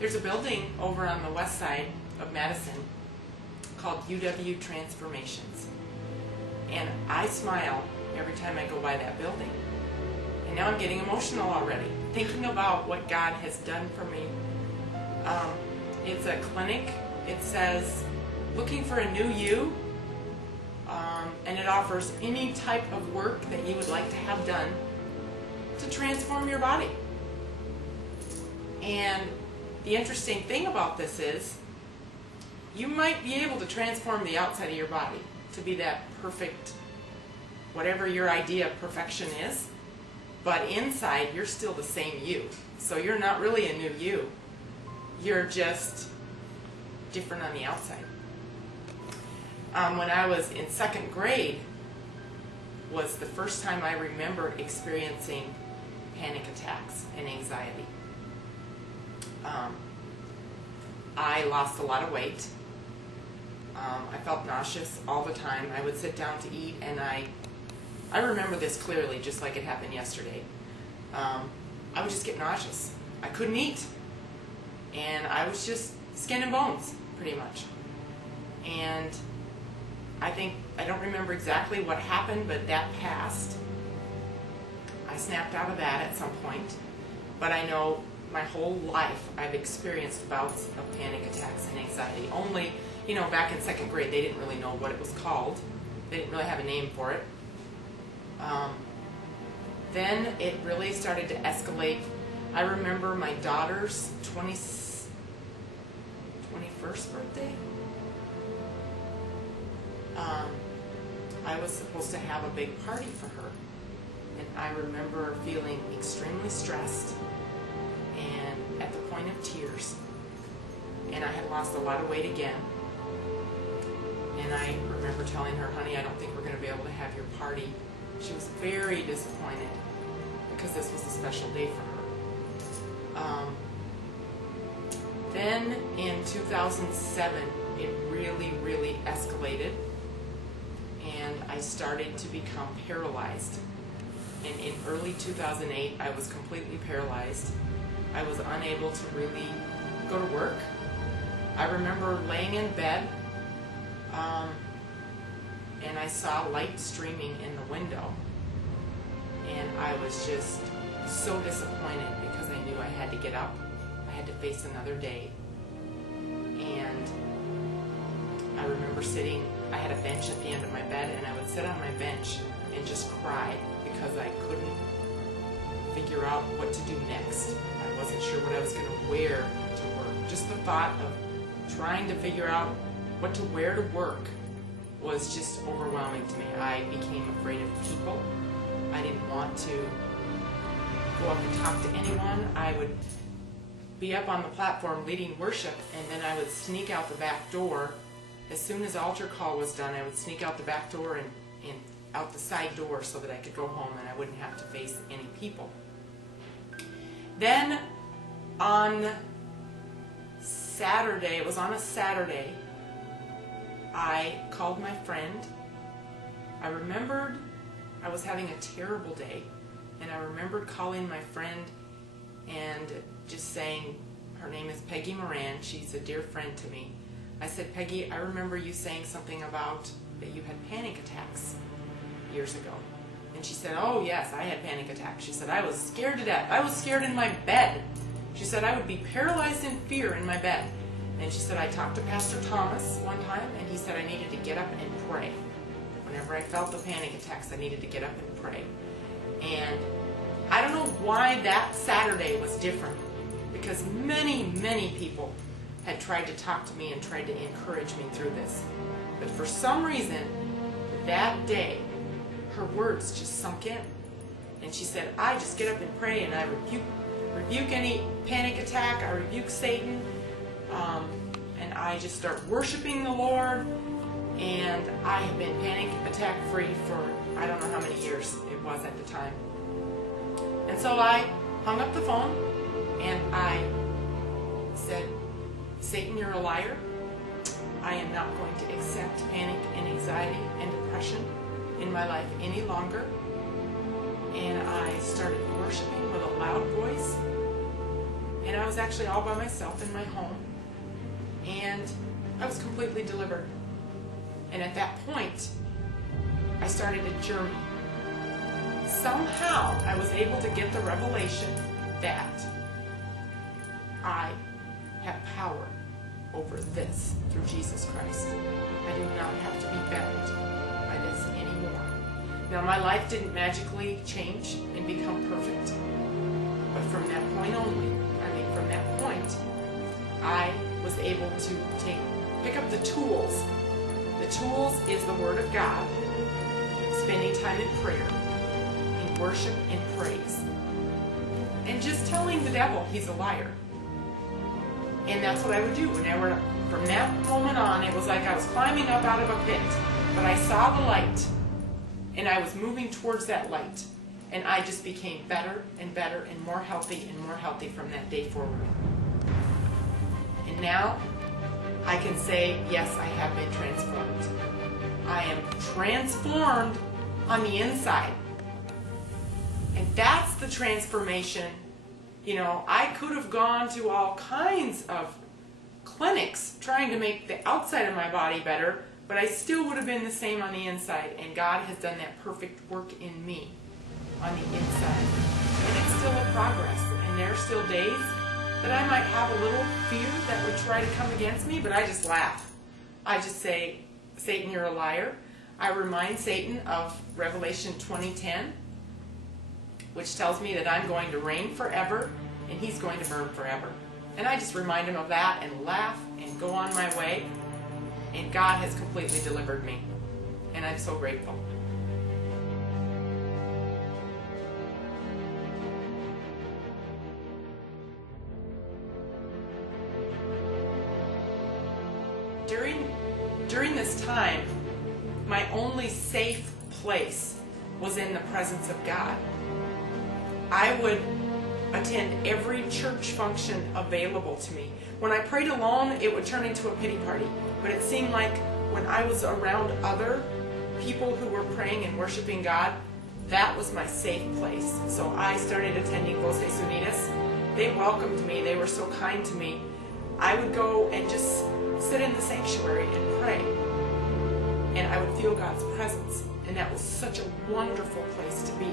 There's a building over on the west side of Madison called UW Transformations. And I smile every time I go by that building. And now I'm getting emotional already, thinking about what God has done for me. It's a clinic. It says, looking for a new you. And it offers any type of work that you would like to have done to transform your body. And the interesting thing about this is, you might be able to transform the outside of your body to be that perfect, whatever your idea of perfection is, but inside you're still the same you. So you're not really a new you. You're just different on the outside. When I was in second grade was the first time I remember experiencing panic attacks and anxiety. I lost a lot of weight. I felt nauseous all the time. I would sit down to eat, and I remember this clearly, just like it happened yesterday. I would just get nauseous. I couldn't eat. And I was just skin and bones, pretty much. And I don't remember exactly what happened, but that passed. I snapped out of that at some point. But I know my whole life I've experienced bouts of panic attacks and anxiety. Only, back in second grade, they didn't really know what it was called. They didn't really have a name for it. Then it really started to escalate. I remember my daughter's 21st birthday. I was supposed to have a big party for her. And I remember feeling extremely stressed and at the point of tears. And I had lost a lot of weight again. And I remember telling her, honey, I don't think we're going to be able to have your party. She was very disappointed because this was a special day for her. Then in 2007, it really, really escalated. And I started to become paralyzed. And in early 2008, I was completely paralyzed. I was unable to really go to work. I remember laying in bed, and I saw light streaming in the window. And I was just so disappointed because I knew I had to get up. I had to face another day. And I remember I had a bench at the end of my bed, and I would sit on my bench and just cry because I couldn't figure out what to do next. I wasn't sure what I was going to wear to work. Just the thought of trying to figure out what to wear to work was just overwhelming to me. I became afraid of people. I didn't want to go up and talk to anyone. I would be up on the platform leading worship, and then I would sneak out the back door. As soon as altar call was done, I would sneak out the back door and out the side door so that I could go home and I wouldn't have to face any people. Then on Saturday, it was on a Saturday, I called my friend. I remembered I was having a terrible day, and I remembered calling my friend and just saying, her name is Peggy Moran, she's a dear friend to me. I said, Peggy, I remember you saying something about that you had panic attacks years ago. And she said, oh yes, I had panic attacks. She said, I was scared to death. I was scared in my bed. She said, I would be paralyzed in fear in my bed. And she said, I talked to Pastor Thomas one time, and he said I needed to get up and pray. Whenever I felt the panic attacks, I needed to get up and pray. And I don't know why that Saturday was different, because many, many people had tried to talk to me and tried to encourage me through this. But for some reason, that day, her words just sunk in. And she said, I just get up and pray, and I rebuke any panic attack, I rebuke Satan, and I just start worshiping the Lord, and I have been panic attack free for I don't know how many years it was at the time. And so I hung up the phone, and I said, Satan, you're a liar. I am not going to accept panic and anxiety and depression in my life any longer. And I started worshiping with a loud voice. And I was actually all by myself in my home. And I was completely delivered. And at that point, I started a journey. Somehow, I was able to get the revelation that I have power over this through Jesus Christ. I do not have to be bound by this anymore. Now, my life didn't magically change and become perfect. But from that point from that point, I was able to pick up the tools. The tools is the Word of God, spending time in prayer, in worship and praise, and just telling the devil he's a liar. And that's what I would do. From that moment on, it was like I was climbing up out of a pit, but I saw the light, and I was moving towards that light, and I just became better and better and more healthy from that day forward. And now, I can say, yes, I have been transformed. I am transformed on the inside. And that's the transformation. You know, I could have gone to all kinds of clinics trying to make the outside of my body better, but I still would have been the same on the inside. And God has done that perfect work in me on the inside. And it's still a progress. And there are still days that I might have a little fear that would try to come against me, but I just laugh. I just say, Satan, you're a liar. I remind Satan of Revelation 20:10, which tells me that I'm going to reign forever and he's going to burn forever. And I just remind him of that and laugh and go on my way. And God has completely delivered me. And I'm so grateful. During this time, my only safe place was in the presence of God. I would attend every church function available to me. When I prayed alone, it would turn into a pity party. But it seemed like when I was around other people who were praying and worshiping God, that was my safe place. So I started attending Voces Unidas. They welcomed me. They were so kind to me. I would go and just sit in the sanctuary and pray. And I would feel God's presence. And that was such a wonderful place to be.